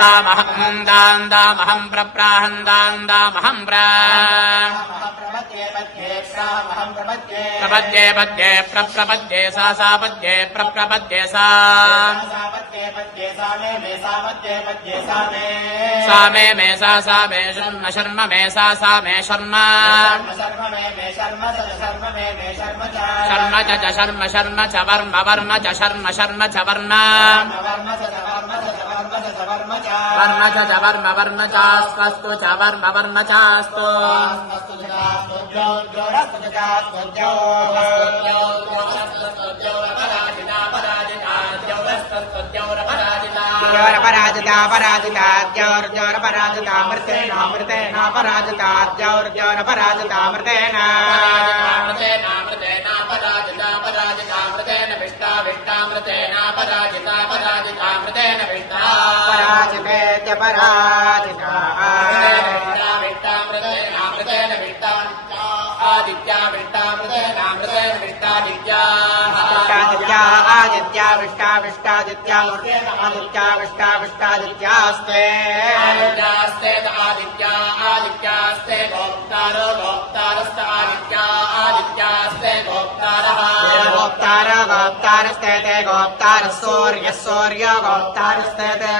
दामहं दामहं प्रप्राहं प्र प्रपद्ये पद्ये प्रप्रपद्ये सा पद्ये प्रप्रपद्ये सा मे सा मे शर्म मे सा मे शर्म शर्म च वर्म च शर्म च वर्म वर्म चास्तु च वर्म चास्तु पराजिता पराजिता मृतेन पराजिता पराजिता मृतेन मृतेन पराजिता मृतेन पराजितेत्य पराजिता आदित्या विष्टादित्या विष्टादित्यास्ते आदित्यास्ते गोप्तारस्त आदित्यास्ते गोप्तारस्ते ते गोप्तार सूर्य गोप्तारस्ते ते